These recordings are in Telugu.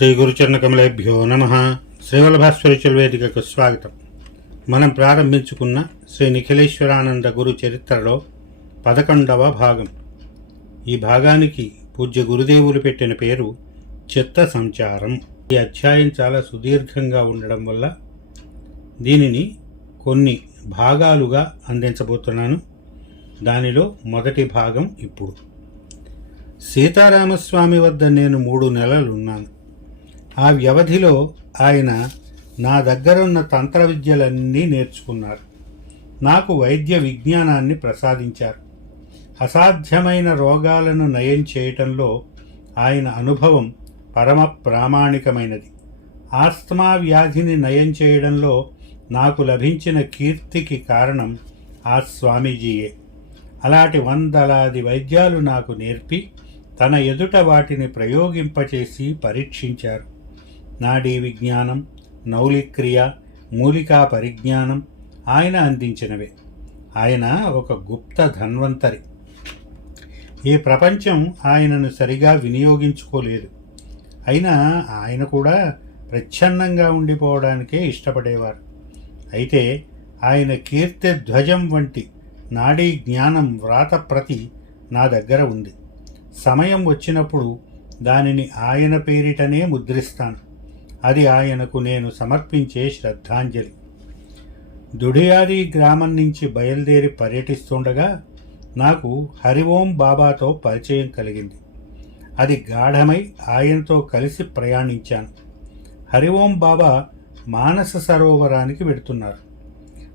శ్రీ గురుచరణకమలేభ్యో నమ. శ్రీవల్లభాస్వరిచల్ వేదికకు స్వాగతం. మనం ప్రారంభించుకున్న శ్రీ నిఖిలేశ్వరానంద గురు చరిత్రలో పదకొండవ భాగం. ఈ భాగానికి పూజ్య గురుదేవులు పెట్టిన పేరు చిత్త సంచారం. ఈ అధ్యాయం చాలా సుదీర్ఘంగా ఉండడం వల్ల దీనిని కొన్ని భాగాలుగా అందించబోతున్నాను. దానిలో మొదటి భాగం ఇప్పుడు. సీతారామస్వామి వద్ద నేను మూడు నెలలున్నాను. ఆ వ్యవధిలో ఆయన నా దగ్గరున్న తంత్ర విద్యలన్నీ నేర్చుకున్నారు. నాకు వైద్య విజ్ఞానాన్ని ప్రసాదించారు. అసాధ్యమైన రోగాలను నయం చేయటంలో ఆయన అనుభవం పరమ ప్రామాణికమైనది. ఆస్తమా వ్యాధిని నయం చేయడంలో నాకు లభించిన కీర్తికి కారణం ఆ స్వామీజీయే. అలాంటి వందలాది వైద్యాలు నాకు నేర్పి తన ఎదుట వాటిని ప్రయోగింపచేసి పరీక్షించారు. నాడీ విజ్ఞానం నౌలిక్రియ మూలికా పరిజ్ఞానం ఆయన అందించినవే. ఆయన ఒక గుప్త ధన్వంతరి. ఏ ప్రపంచం ఆయనను సరిగా వినియోగించుకోలేదు. అయినా ఆయన కూడా ప్రచ్ఛన్నంగా ఉండిపోవడానికే ఇష్టపడేవారు. అయితే ఆయన కీర్తి ధ్వజం వంటి నాడీ జ్ఞానం వ్రాతప్రతి నా దగ్గర ఉంది. సమయం వచ్చినప్పుడు దానిని ఆయన పేరిటనే ముద్రిస్తాను. అది ఆయనకు నేను సమర్పించే శ్రద్ధాంజలి. దుడియారి గ్రామం నుంచి బయలుదేరి పర్యటిస్తుండగా నాకు హరిఓం బాబాతో పరిచయం కలిగింది. అది గాఢమై ఆయనతో కలిసి ప్రయాణించాను. హరిఓం బాబా మానస సరోవరానికి వెడుతున్నారు.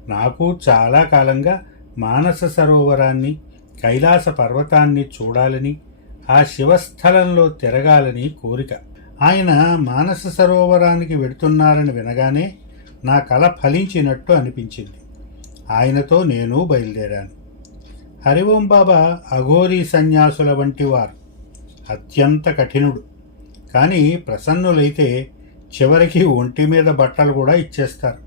నాకు చాలా కాలంగా మానస సరోవరాన్ని కైలాస పర్వతాన్ని చూడాలని ఆ శివస్థలంలో తిరగాలని కోరిక. ఆయన మానస సరోవరానికి వెడుతున్నారని వినగానే నా కల ఫలించినట్టు అనిపించింది. ఆయనతో నేను బయలుదేరాను. హరిఓం బాబా అఘోరీ సన్యాసుల వంటి వారు. అత్యంత కఠినుడు. కానీ ప్రసన్నులైతే చివరికి ఒంటి మీద బట్టలు కూడా ఇచ్చేస్తారు.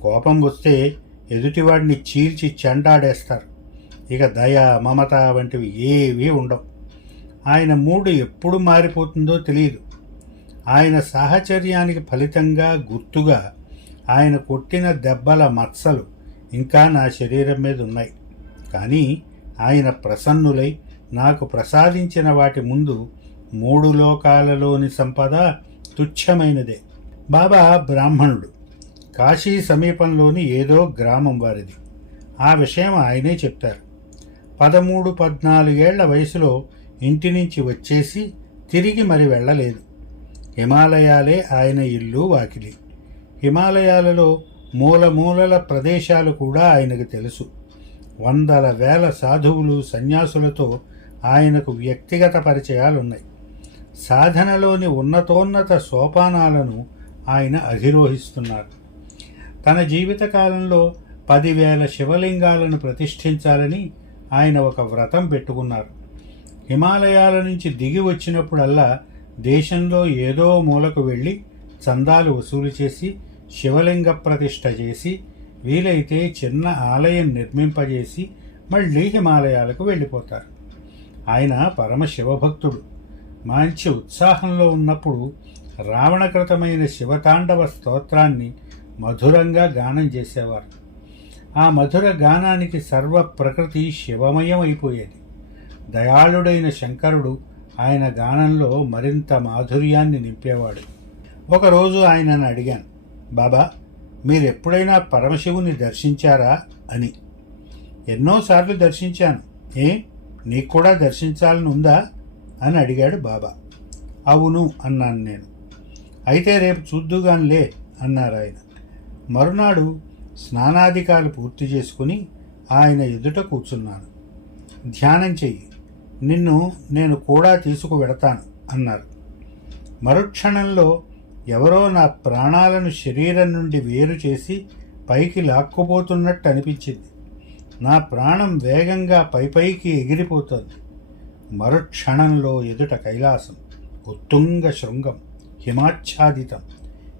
కోపం వస్తే ఎదుటివాడిని చీల్చి చెండాడేస్తారు. ఇక దయ మమత వంటివి ఏవీ ఉండవు. ఆయన మూడు ఎప్పుడు మారిపోతుందో తెలియదు. ఆయన సాహచర్యానికి ఫలితంగా గుర్తుగా ఆయన కొట్టిన దెబ్బల మచ్చలు ఇంకా నా శరీరం మీద ఉన్నాయి. కానీ ఆయన ప్రసన్నులై నాకు ప్రసాదించిన వాటి ముందు మూడు లోకాలలోని సంపద తుచ్చమైనదే బాబా బ్రాహ్మణుడు. కాశీ సమీపంలోని ఏదో గ్రామం వారిది. ఆ విషయం ఆయనే చెప్పారు. పదమూడు పద్నాలుగేళ్ళ వయసులో ఇంటి నుంచి వచ్చేసి తిరిగి మరి వెళ్ళలేదు. హిమాలయాలే ఆయన ఇల్లు వాకిలి. హిమాలయాలలో మూలమూలల ప్రదేశాలు కూడా ఆయనకు తెలుసు. వందల వేల సాధువులు సన్యాసులతో ఆయనకు వ్యక్తిగత పరిచయాలున్నాయి. సాధనలోని ఉన్నతోన్నత సోపానాలను ఆయన అధిరోహిస్తున్నారు తన జీవితకాలంలో పదివేల శివలింగాలను ప్రతిష్ఠించాలని ఆయన ఒక వ్రతం పెట్టుకున్నారు. హిమాలయాల నుంచి దిగి వచ్చినప్పుడల్లా దేశంలో ఏదో మూలకు వెళ్ళి చందాలు వసూలు చేసి శివలింగ ప్రతిష్ఠ చేసి వీలైతే చిన్న ఆలయం నిర్మింపజేసి మళ్ళీ హిమాలయాలకు వెళ్ళిపోతారు. ఆయన పరమ శివభక్తుడు మంచి ఉత్సాహంలో ఉన్నప్పుడు రావణకృతమైన శివతాండవ స్తోత్రాన్ని మధురంగా గానం చేసేవారు. ఆ మధుర గానానికి సర్వ ప్రకృతి శివమయం అయిపోయేది దయాళుడైన శంకరుడు ఆయన గానంలో మరింత మాధుర్యాన్ని నింపేవాడు. ఒకరోజు ఆయనను అడిగాను బాబా మీరు ఎప్పుడైనా పరమశివుని దర్శించారా? అని. ఎన్నోసార్లు దర్శించాను. ఏ? నీకు కూడా దర్శించాలని ఉందా అని అడిగాడు బాబా. అవును అన్నాను నేను. అయితే రేపు చూద్దుగానిలే అన్నారు ఆయన. మరునాడు స్నానాధికాలు పూర్తి చేసుకుని ఆయన ఎదుట కూర్చున్నాను. ధ్యానం చెయ్యి నిన్ను నేను కూడా తీసుకువెడతాను అన్నారు. మరుక్షణంలో ఎవరో నా ప్రాణాలను శరీరం నుండి వేరు చేసి పైకి లాక్కుపోతున్నట్టు అనిపించింది. నా ప్రాణం వేగంగా పైపైకి ఎగిరిపోతోంది. మరుక్షణంలో ఎదుట కైలాసం ఉత్తుంగ శృంగం హిమాచ్ఛాదితం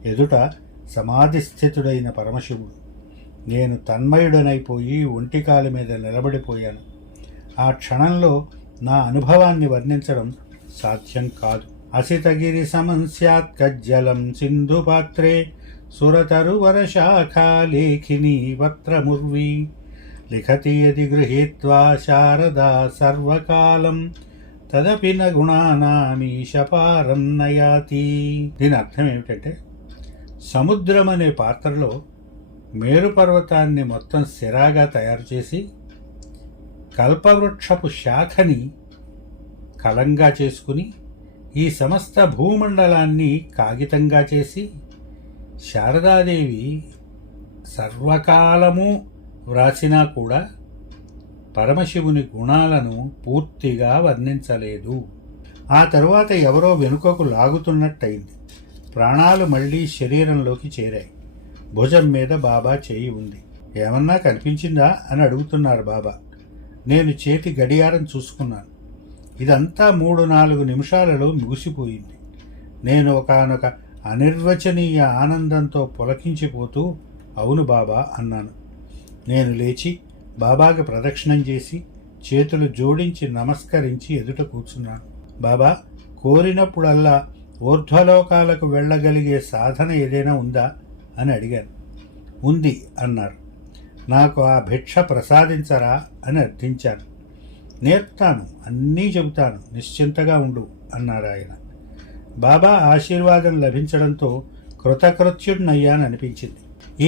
ఎదుట సమాధిస్థితుడైన పరమశివుడు. నేను తన్మయుడనైపోయి ఒంటికాల మీద నిలబడిపోయాను. ఆ క్షణంలో నా అనుభవాన్ని వర్ణించడం సాధ్యం కాదు. అసితగిరి సమం స్యాత్ కజ్జలం సింధుపాత్రే సురతరువరశాఖా లేఖిని వత్రముర్వి. లిఖతి యది గృహీత్వా శారదా సర్వకాలం తదపి న గుణానామీశపారం నయాతి. దీని అర్థం ఏమిటంటే సముద్రం అనే పాత్రలో మేరుపర్వతాన్ని మొత్తం సిరాగా తయారు చేసి కల్పవృక్షపు శాఖని కలంగా చేసుకుని ఈ సమస్త భూమండలాన్ని కాగితంగా చేసి శారదాదేవి సర్వకాలము వ్రాసినా కూడా పరమశివుని గుణాలను పూర్తిగా వర్ణించలేదు. ఆ తరువాత ఎవరో వెనుకకు లాగుతున్నట్టయింది. ప్రాణాలు మళ్ళీ శరీరంలోకి చేరాయి. భుజం మీద బాబా చేయి ఉంది. ఏమన్నా కనిపించిందా అని అడుగుతున్నారు బాబా. నేను చేతి గడియారం చూసుకున్నాను. ఇదంతా మూడు నాలుగు నిమిషాలలో ముగిసిపోయింది. నేను ఒకనొక అనిర్వచనీయ ఆనందంతో పులకించిపోతూ అవును బాబా అన్నాను. నేను లేచి బాబాకి ప్రదక్షిణం చేసి చేతులు జోడించి నమస్కరించి ఎదుట కూర్చున్నాను. బాబా కోరినప్పుడల్లా ఊర్ధ్వలోకాలకు వెళ్ళగలిగే సాధన ఏదైనా ఉందా? అని అడిగాను. ఉంది అన్నారు. నాకు ఆ భిక్ష ప్రసాదించరా అని అర్థించాను. నేర్పుతాను అన్నీ చెబుతాను నిశ్చింతగా ఉండు అన్నారు ఆయన. బాబా ఆశీర్వాదం లభించడంతో కృతకృత్యుడినయ్యాననిపించింది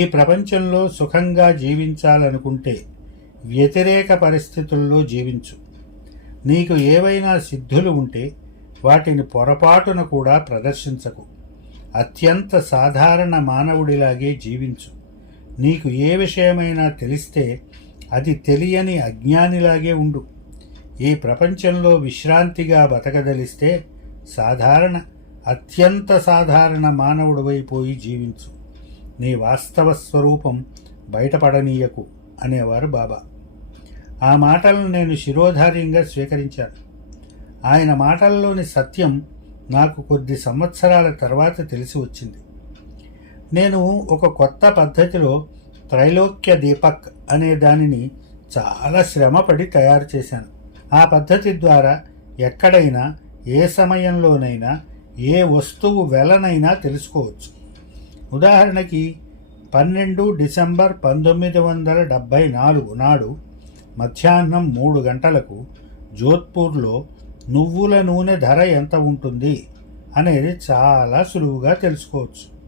ఈ ప్రపంచంలో సుఖంగా జీవించాలనుకుంటే వ్యతిరేక పరిస్థితుల్లో జీవించు. నీకు ఏవైనా సిద్ధులు ఉంటే వాటిని పొరపాటున కూడా ప్రదర్శించకు. అత్యంత సాధారణ మానవుడిలాగే జీవించు. నీకు ఏ విషయమైనా తెలిస్తే అది తెలియని అజ్ఞానిలాగే ఉండు. ఈ ప్రపంచంలో విశ్రాంతిగా బతకదలిస్తే సాధారణ అత్యంత సాధారణ మానవుడివైపోయి జీవించు. నీ వాస్తవ స్వరూపం బయటపడనీయకు అనేవారు బాబా. ఆ మాటలను నేను శిరోధార్యంగా స్వీకరించాను. ఆయన మాటల్లోని సత్యం నాకు కొద్ది సంవత్సరాల తర్వాత తెలిసి వచ్చింది. నేను ఒక కొత్త పద్ధతిలో త్రైలోక్య దీపక్ అనే దానిని చాలా శ్రమపడి తయారు చేశాను. ఆ పద్ధతి ద్వారా ఎక్కడైనా ఏ సమయంలోనైనా ఏ వస్తువు వెలనైనా తెలుసుకోవచ్చు. ఉదాహరణకి పన్నెండు డిసెంబర్ పంతొమ్మిది వందల డెబ్భై నాలుగు నాడు మధ్యాహ్నం మూడు గంటలకు జోధ్పూర్లో నువ్వుల నూనె ధర ఎంత ఉంటుంది అనేది చాలా సులువుగా తెలుసుకోవచ్చు.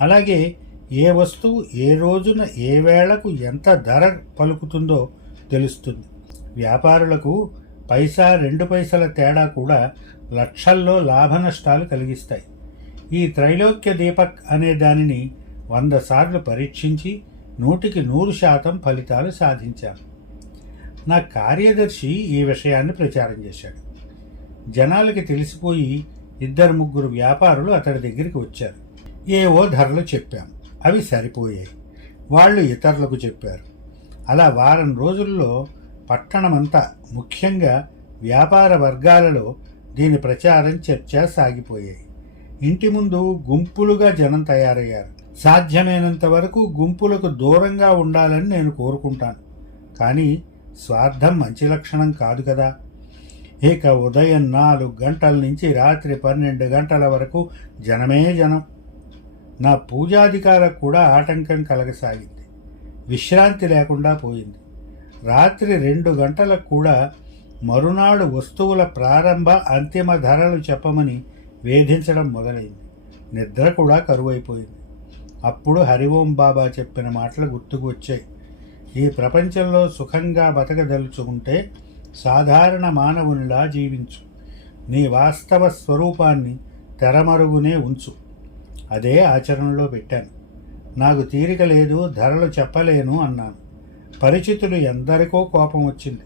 అలాగే ఏ వస్తువు ఏ రోజున ఏ వేళకు ఎంత ధర పలుకుతుందో తెలుస్తుంది. వ్యాపారులకు పైసా రెండు పైసల తేడా కూడా లక్షల్లో లాభ నష్టాలు కలిగిస్తాయి. ఈ త్రైలోక్య దీపక్ అనే దానిని వంద సార్లు పరీక్షించి నూటికి నూరు శాతం ఫలితాలు సాధించాను నా కార్యదర్శి ఈ విషయాన్ని ప్రచారం చేశాడు. జనాలకి తెలిసిపోయి ఇద్దరు ముగ్గురు వ్యాపారులు అతడి దగ్గరికి వచ్చారు. ఏవో ధరలు చెప్పాం. అవి సరిపోయాయి. వాళ్ళు ఇతరులకు చెప్పారు. అలా వారం రోజుల్లో పట్టణమంతా ముఖ్యంగా వ్యాపార వర్గాలలో దీని ప్రచారం చర్చ సాగిపోయాయి. ఇంటి ముందు గుంపులుగా జనం తయారయ్యారు. సాధ్యమైనంత వరకు గుంపులకు దూరంగా ఉండాలని నేను కోరుకుంటాను. కానీ స్వార్థం మంచి లక్షణం కాదు కదా. ఇక ఉదయం నాలుగు గంటల నుంచి రాత్రి పన్నెండు గంటల వరకు జనమే జనం. నా పూజాధికారకు కూడా ఆటంకం కలగసాగింది. విశ్రాంతి లేకుండా పోయింది. రాత్రి రెండు గంటలకు కూడా మరునాడు వస్తువుల ప్రారంభ అంతిమ ధరలు చెప్పమని వేధించడం మొదలైంది. నిద్ర కూడా కరువైపోయింది. అప్పుడు హరిఓం బాబా చెప్పిన మాటలు గుర్తుకు వచ్చాయి. ఈ ప్రపంచంలో సుఖంగా బతకదలుచుకుంటే సాధారణ మానవునిలా జీవించు. నీ వాస్తవ స్వరూపాన్ని తెరమరుగునే ఉంచు. అదే ఆచరణలో పెట్టాను. నాకు తీరిక లేదు ధరలు చెప్పలేను అన్నాను. పరిచితులు ఎందరికో కోపం వచ్చింది.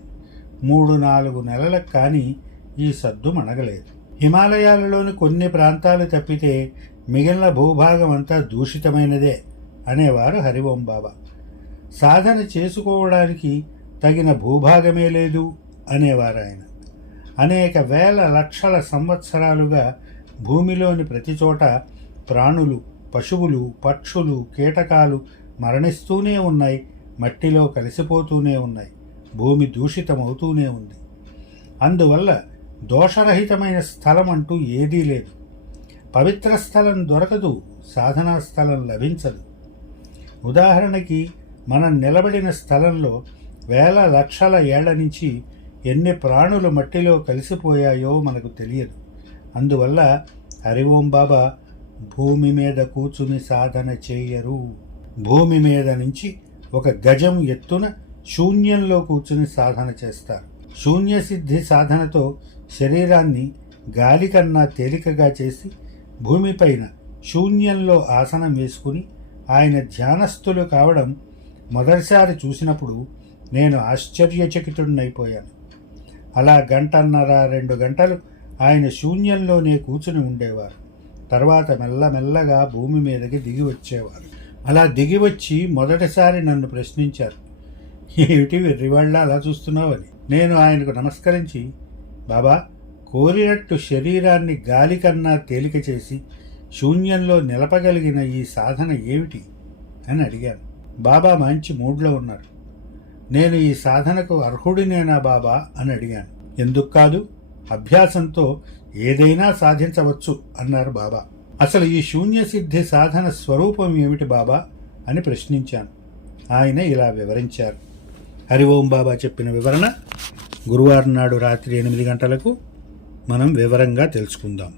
మూడు నాలుగు నెలలకు కానీ ఈ సద్దు మణగలేదు. హిమాలయాలలోని కొన్ని ప్రాంతాలు తప్పితే మిగిలిన భూభాగం అంతా దూషితమైనదే అనేవారు హరివోం బాబా. సాధన చేసుకోవడానికి తగిన భూభాగమే లేదు అనేవారు ఆయన అనేక వేల లక్షల సంవత్సరాలుగా భూమిలోని ప్రతి చోట ప్రాణులు పశువులు పక్షులు కీటకాలు మరణిస్తూనే ఉన్నాయి మట్టిలో కలిసిపోతూనే ఉన్నాయి భూమి దూషితమవుతూనే ఉంది. అందువల్ల దోషరహితమైన స్థలం అంటూ ఏదీ లేదు. పవిత్ర స్థలం దొరకదు సాధనా స్థలం లభించదు. ఉదాహరణకి మనం నిలబడిన స్థలంలో వేల లక్షల ఏళ్ళ నుంచి ఎన్ని ప్రాణులు మట్టిలో కలిసిపోయాయో మనకు తెలియదు. అందువల్ల హరిఓం బాబా భూమి మీద కూర్చుని సాధన చేయరు. భూమి మీద నుంచి ఒక గజం ఎత్తున శూన్యంలో కూర్చుని సాధన చేస్తారు. శూన్య సిద్ధి సాధనతో శరీరాన్ని గాలి కన్నా తేలికగా చేసి భూమిపైన శూన్యంలో ఆసనం వేసుకుని ఆయన ధ్యానస్థులు కావడం మొదటిసారి చూసినప్పుడు నేను ఆశ్చర్యచకితుడినైపోయాను. అలా గంటన్నర రెండు గంటలు ఆయన శూన్యంలోనే కూర్చుని ఉండేవారు. తర్వాత మెల్లమెల్లగా భూమి మీదకి దిగి వచ్చేవారు. అలా దిగి వచ్చి మొదటిసారి నన్ను ప్రశ్నించారు. ఏమిటి వెర్రివాళ్ళ అలా చూస్తున్నావని? నేను ఆయనకు నమస్కరించి బాబా కోరినట్టు శరీరాన్ని గాలి కన్నా తేలిక చేసి శూన్యంలో నిలపగలిగిన ఈ సాధన ఏమిటి అని అడిగాను. బాబా మంచి మూడ్లో ఉన్నారు. నేను ఈ సాధనకు అర్హుడినేనా బాబా అని అడిగాను. ఎందుకు కాదు? అభ్యాసంతో ఏదైనా సాధించవచ్చు అన్నారు బాబా. అసలు ఈ శూన్య సిద్ధి సాధన స్వరూపం ఏమిటి బాబా అని ప్రశ్నించాను. ఆయన ఇలా వివరించారు. హరి ఓం బాబా చెప్పిన వివరణ గురువారం నాడు రాత్రి ఎనిమిది గంటలకు మనం వివరంగా తెలుసుకుందాం.